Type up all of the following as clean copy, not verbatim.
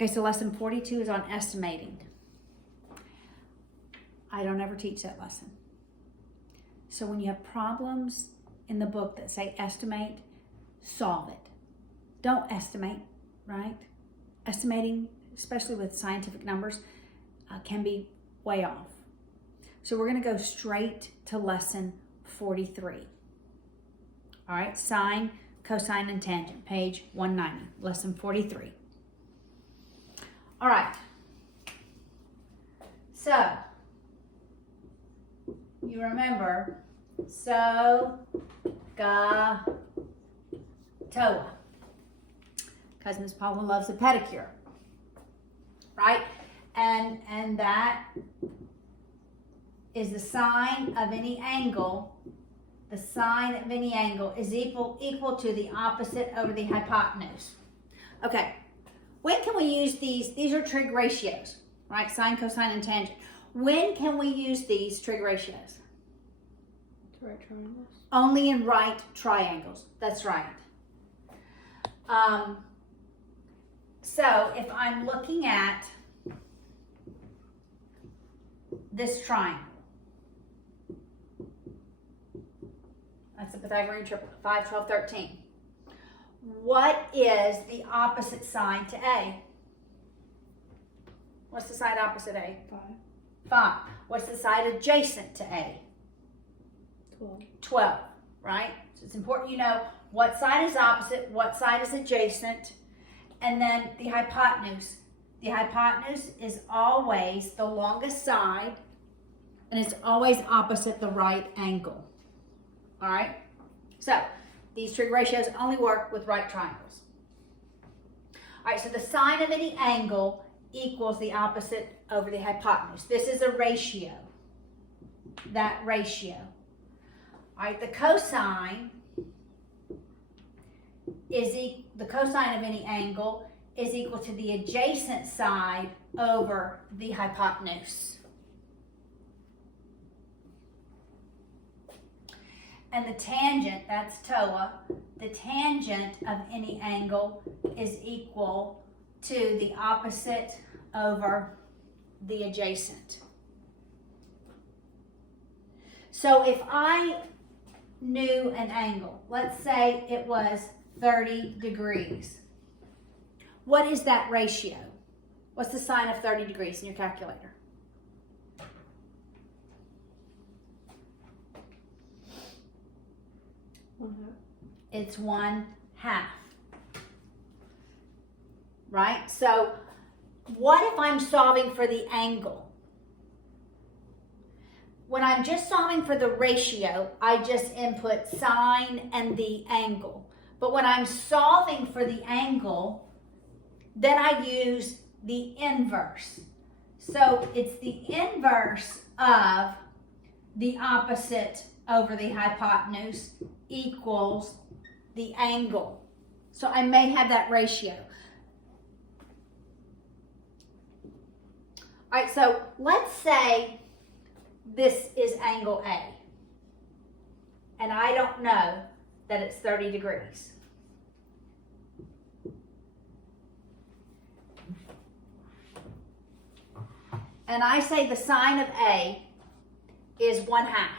Okay, so lesson 42 is on estimating. I don't ever teach that lesson. So when you have problems in the book that say estimate, solve it. Don't estimate, right? Estimating, especially with scientific numbers, can be way off. So we're going to go straight to lesson 43. All right, sine, cosine, and tangent, page 190, lesson 43. All right. So, you remember, so, ga, toa. Because Miss Paula loves a pedicure, right? And that is the sine of any angle. The sine of any angle is equal to the opposite over the hypotenuse. Okay, when can we use these? These are trig ratios, right? Sine, cosine, and tangent. When can we use these trig ratios? Right triangles. Only in right triangles. That's right. So if I'm looking at this triangle, that's the Pythagorean triplet, 5, 12, 13. What is the opposite side to A? What's the side opposite A? 5. 5. What's the side adjacent to A? 12. 12, right? So it's important you know what side is opposite, what side is adjacent, and then the hypotenuse. The hypotenuse is always the longest side, and it's always opposite the right angle. All right? So these trig ratios only work with right triangles. All right, so the sine of any angle equals the opposite over the hypotenuse. This is a ratio. That ratio. All right, the cosine is the cosine of any angle is equal to the adjacent side over the hypotenuse. And the tangent, that's TOA, the tangent of any angle is equal to the opposite over the adjacent. So if I knew an angle, let's say it was 30 degrees. What is that ratio? What's the sine of 30 degrees in your calculator? It's 1/2. Right? So what if I'm solving for the angle? When I'm just solving for the ratio, I just input sine and the angle. But when I'm solving for the angle, then I use the inverse. So it's the inverse of the opposite over the hypotenuse equals the angle. So I may have that ratio. All right, so let's say this is angle A, and I don't know that it's 30 degrees. And I say the sine of A is 1/2.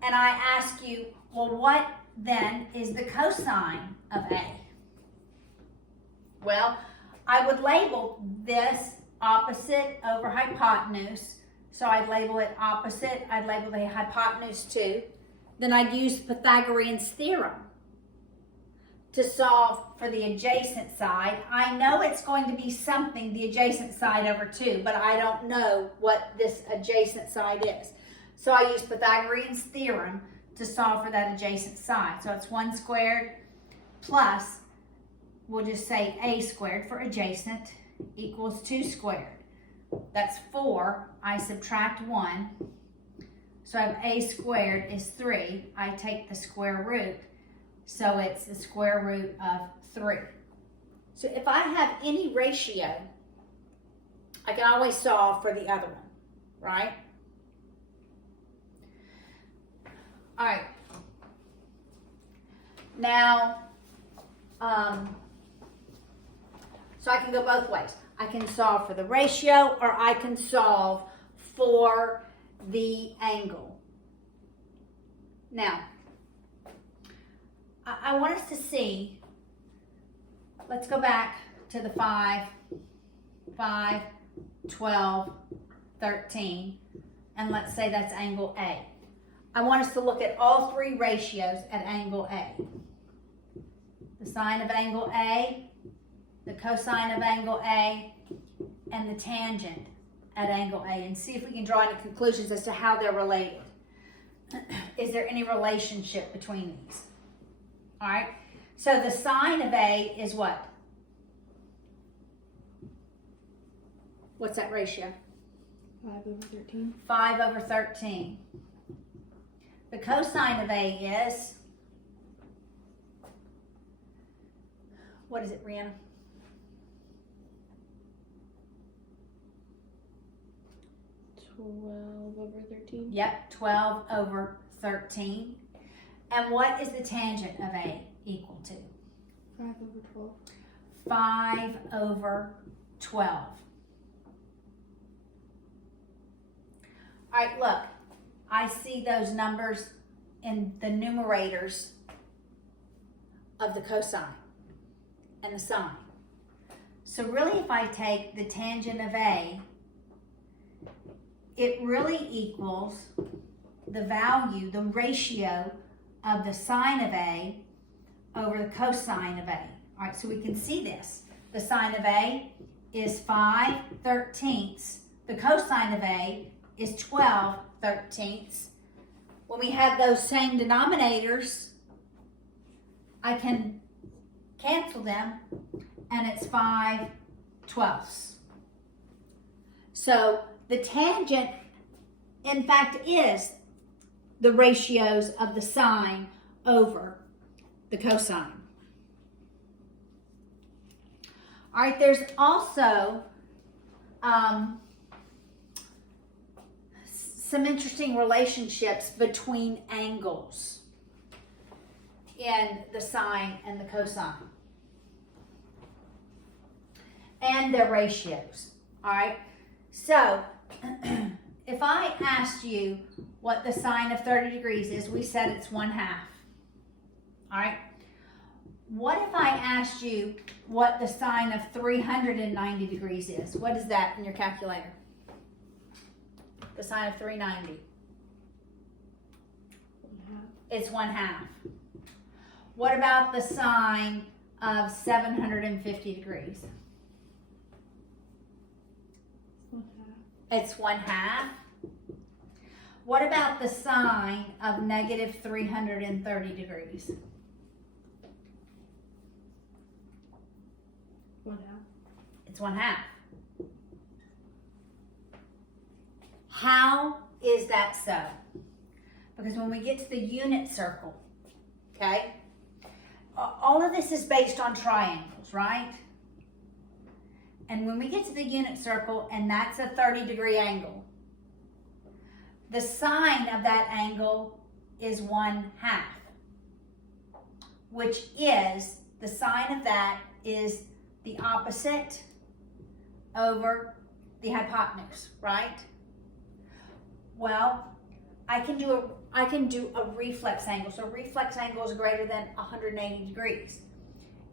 And I ask you, well, what then is the cosine of A? Well, I would label this opposite over hypotenuse. So I'd label it opposite. I'd label the hypotenuse too. Then I'd use Pythagorean's theorem to solve for the adjacent side. I know it's going to be something, the adjacent side over 2, but I don't know what this adjacent side is. So I use Pythagorean's theorem to solve for that adjacent side. So it's 1 squared plus, we'll just say A squared for adjacent equals 2 squared. That's 4. I subtract 1. So I have A squared is 3. I take the square root. So it's the square root of 3. So if I have any ratio, I can always solve for the other one, right? All right. Now, So I can go both ways. I can solve for the ratio or I can solve for the angle. Now, I want us to see, let's go back to the 5, 12, 13, and let's say that's angle A. I want us to look at all three ratios at angle A. The sine of angle A, the cosine of angle A, and the tangent at angle A, and see if we can draw any conclusions as to how they're related. Is there any relationship between these? All right, so the sine of A is what? What's that ratio? 5/13. 5/13. The cosine of A is, what is it, Brianna? 12/13. Yep, 12/13. And what is the tangent of A equal to? 5/12. 5/12. All right, look, I see those numbers in the numerators of the cosine and the sine. So really, if I take the tangent of A, it really equals the value, the ratio of the sine of A over the cosine of A. All right, so we can see this. The sine of A is 5/13. The cosine of A is 12/13. When we have those same denominators, I can cancel them, and it's 5/12. So the tangent, in fact, is the ratios of the sine over the cosine. All right, there's also some interesting relationships between angles in the sine and the cosine and their ratios. All right, so if I asked you what the sine of 30 degrees is, we said it's 1/2. All right, what if I asked you what the sine of 390 degrees is? What is that in your calculator? The sine of 390. 1/2. It's 1/2. What about the sine of 750 degrees? 1/2. It's 1/2. What about the sine of negative 330 degrees? 1/2. It's 1/2. How is that so? Because when we get to the unit circle, okay, all of this is based on triangles, right? And when we get to the unit circle, and that's a 30-degree angle, the sine of that angle is 1/2, which is, the sine of that is the opposite over the hypotenuse, right? Well, I can do a reflex angle. So a reflex angle is greater than 180 degrees.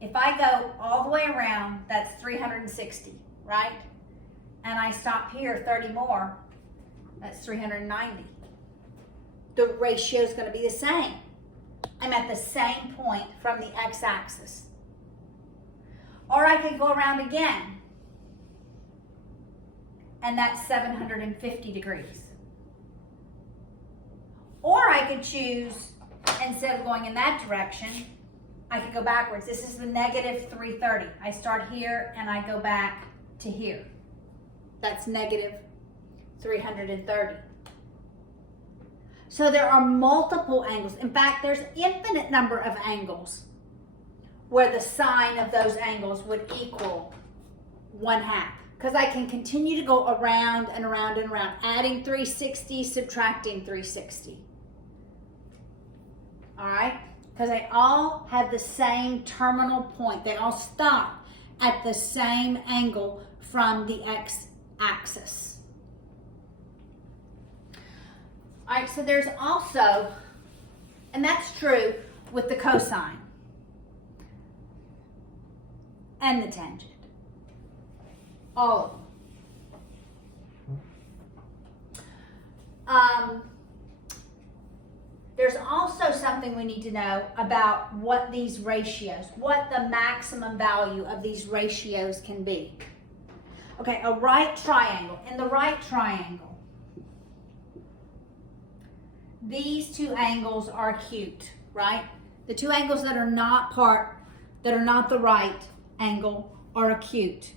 If I go all the way around, that's 360, right? And I stop here 30 more, that's 390. The ratio is going to be the same. I'm at the same point from the x-axis. Or I could go around again, and that's 750 degrees. Or I could choose, instead of going in that direction, I could go backwards. This is the negative 330. I start here and I go back to here. That's negative 330. So there are multiple angles. In fact, there's infinite number of angles where the sine of those angles would equal 1/2. Because I can continue to go around and around and around, adding 360, subtracting 360. All right? Because they all have the same terminal point. They all stop at the same angle from the x-axis. All right, so there's also, and that's true with the cosine and the tangent, all of them. There's also something we need to know about what these ratios, what the maximum value of these ratios can be. Okay, a right triangle. In the right triangle, these two angles are acute, right? The two angles that are not the right angle are acute.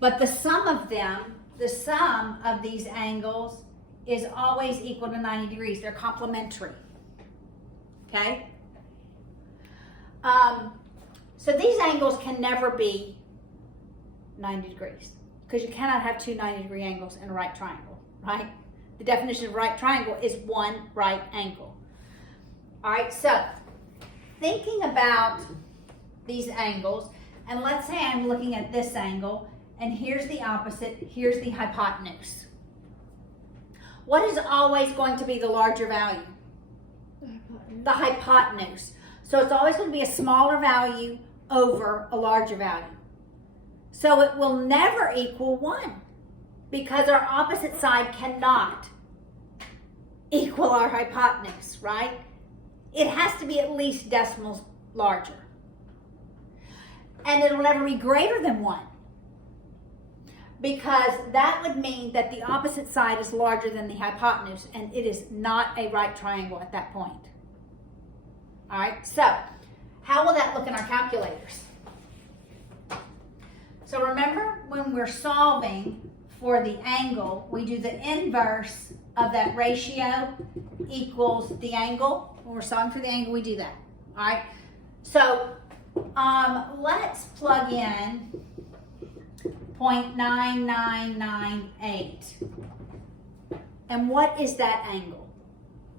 But the sum of them, the sum of these angles is always equal to 90 degrees. They're complementary. Okay? So these angles can never be 90 degrees because you cannot have two 90-degree angles in a right triangle, right? The definition of right triangle is one right angle. All right, so thinking about these angles, and let's say I'm looking at this angle, and here's the opposite, here's the hypotenuse. What is always going to be the larger value? The hypotenuse. So it's always going to be a smaller value over a larger value. So it will never equal 1 because our opposite side cannot equal our hypotenuse, right? It has to be at least decimals larger. And it'll never be greater than 1. Because that would mean that the opposite side is larger than the hypotenuse, and it is not a right triangle at that point. All right, so how will that look in our calculators? So remember, when we're solving for the angle, we do the inverse of that ratio equals the angle. When we're solving for the angle, we do that. All right, so let's plug in 0.9998. And what is that angle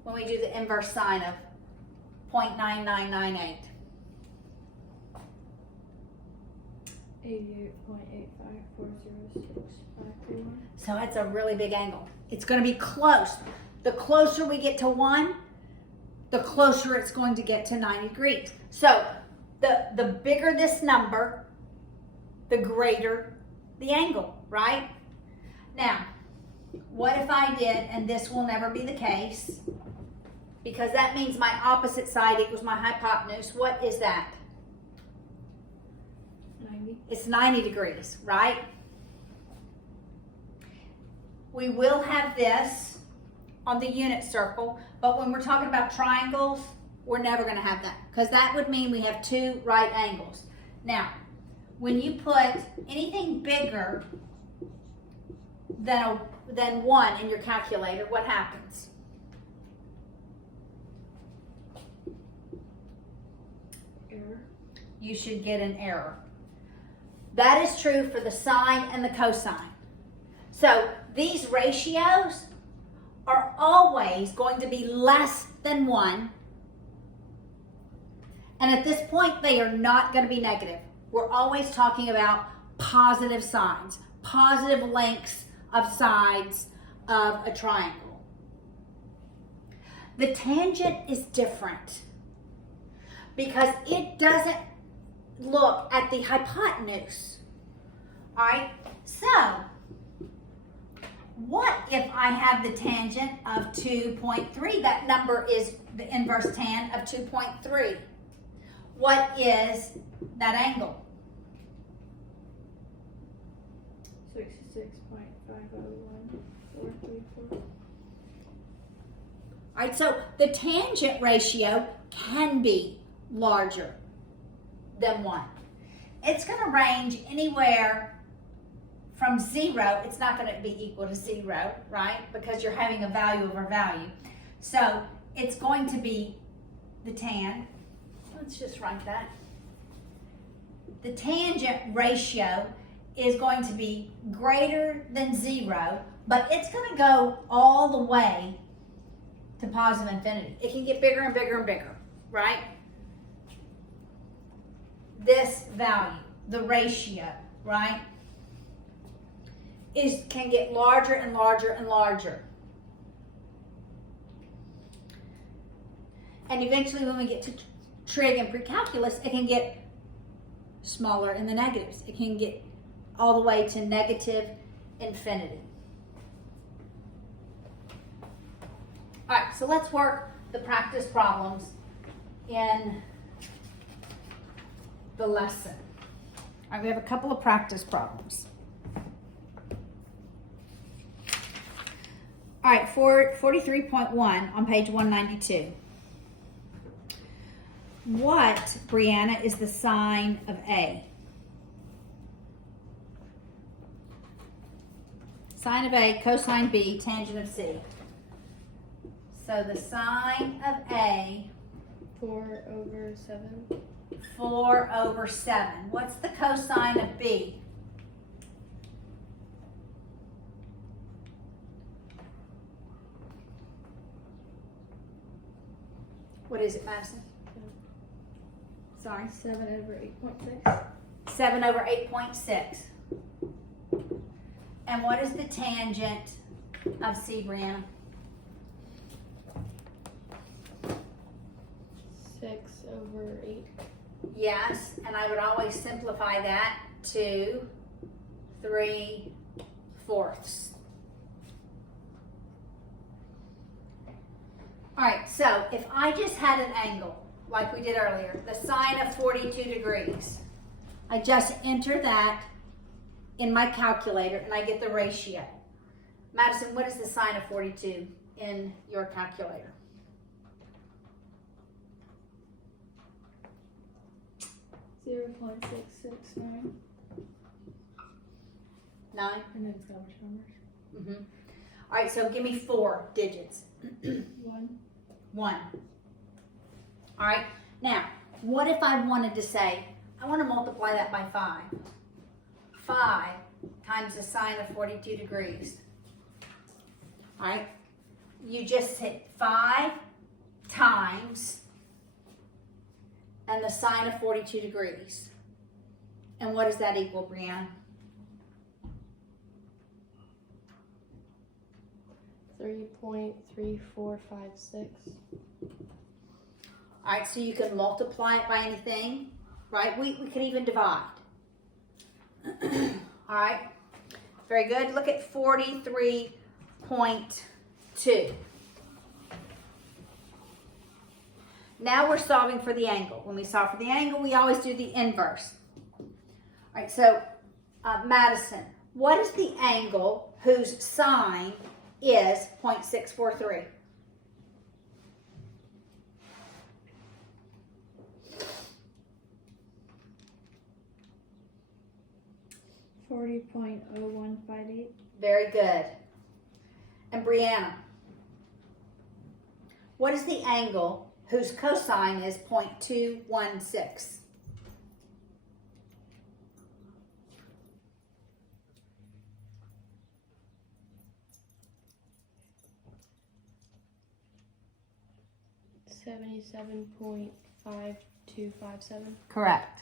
when we do the inverse sine of 0.9998? 88.85406.531. So it's a really big angle. It's going to be close. The closer we get to 1, the closer it's going to get to 90 degrees. So the bigger this number, the greater the angle, right? Now, what if I did, and this will never be the case, because that means my opposite side equals my hypotenuse. What is that? 90. It's 90 degrees, right? We will have this on the unit circle, but when we're talking about triangles, we're never going to have that, because that would mean we have two right angles. Now, when you put anything bigger than 1 in your calculator, what happens? Error. You should get an error. That is true for the sine and the cosine. So these ratios are always going to be less than 1. And at this point, they are not going to be negative. We're always talking about positive signs, positive lengths of sides of a triangle. The tangent is different because it doesn't look at the hypotenuse. All right, so what if I have the tangent of 2.3? That number is the inverse tan of 2.3. What is that angle? 66.501434. All right, so the tangent ratio can be larger than 1. It's going to range anywhere from 0. It's not going to be equal to 0, right? Because you're having a value over value. So it's going to be the tan. Let's just write that. The tangent ratio is going to be greater than 0, but it's going to go all the way to positive infinity. It can get bigger and bigger and bigger, right? This value. the ratio, right, can get larger and larger and larger. And eventually when we get to trig and pre-calculus, it can get smaller in the negatives. It can get all the way to negative infinity. All right, so let's work the practice problems in the lesson. All right, we have a couple of practice problems. All right, for 43.1 on page 192. What, Brianna, is the sine of A? Sine of A, cosine B, tangent of C. So the sine of A, 4/7. 4/7. What's the cosine of B? What is it, Madison? Sorry. 7/8.6. 7/8.6. And what is the tangent of C, Brianna? 6/8. Yes, and I would always simplify that to 3/4. All right, so if I just had an angle, like we did earlier, the sine of 42 degrees, I just enter that in my calculator and I get the ratio. Madison, what is the sine of 42 in your calculator? 0.669. 9? And then establish numbers. Mm-hmm. All right, so give me 4 digits. 1. 1. All right, now, what if I wanted to say, I want to multiply that by 5. 5 times the sine of 42 degrees. All right, you just hit 5 times and the sine of 42 degrees. And what does that equal, Brianna? 3.3456. All right, so you can multiply it by anything, right? We could even divide. All right, very good. Look at 43.2. Now we're solving for the angle. When we solve for the angle, we always do the inverse. All right, so Madison, what is the angle whose sine is 0.643? $40.0158. Very good. And Brianna, what is the angle whose cosine is 0.216? $77.5257. Correct.